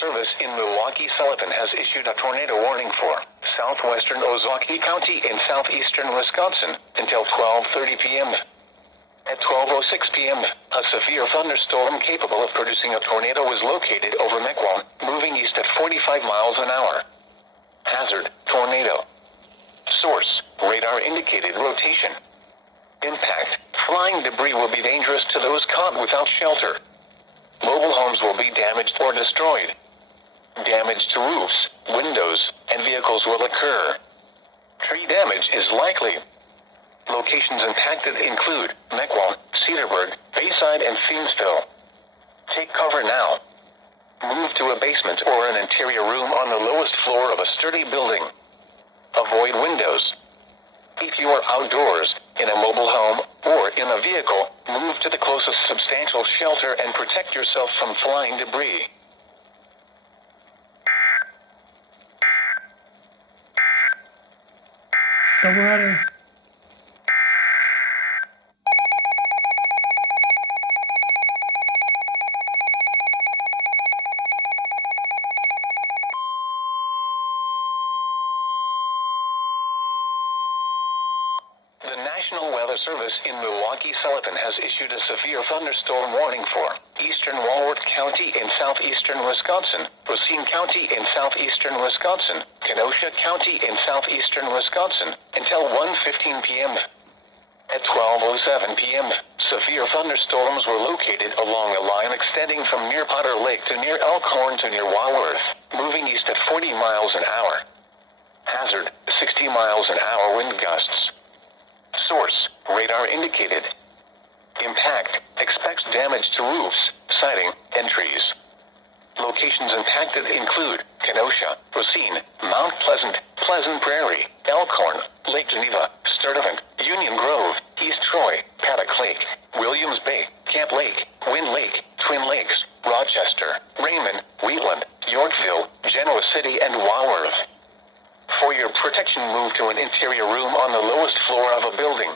Service in Milwaukee Sullivan has issued a tornado warning for southwestern Ozaukee County in southeastern Wisconsin until 12:30 p.m. At 12:06 p.m., a severe thunderstorm capable of producing a tornado was located over Mequon, moving east at 45 miles an hour. Hazard, tornado. Source, radar indicated rotation. Impact, flying debris will be dangerous to those caught without shelter. Mobile homes will be damaged or destroyed. Damage to roofs, windows, and vehicles will occur. Tree damage is likely. Locations impacted include Mequon, Cedarburg, Bayside, and Thiensville. Take cover now. Move to a basement or an interior room on the lowest floor of a sturdy building. Avoid windows. If you are outdoors, in a mobile home, or in a vehicle, move to the closest substantial shelter and protect yourself from flying debris. Double header. The National Weather Service in Milwaukee Sullivan has issued a severe thunderstorm warning for eastern Walworth County in southeastern Wisconsin, Racine County in southeastern Wisconsin, Kenosha County in southeastern Wisconsin, until 1:15 p.m. At 12:07 p.m., severe thunderstorms were located along a line extending from near Potter Lake to near Elkhorn to near Walworth, moving east at 40 miles an hour. Hazard, 60 miles an hour wind gusts. Source, radar indicated. Impact, expects damage to roofs, siding, and trees. Locations impacted include Kenosha, Racine, Mount Pleasant, Pleasant Prairie, Elkhorn, Lake Geneva, Sturtevant, Union Grove, East Troy, Paddock Lake, Williams Bay, Camp Lake, Wind Lake, Twin Lakes, Rochester, Raymond, Wheatland, Yorkville, Genoa City, and Walworth. For your protection, move to an interior room on the lowest floor of a building.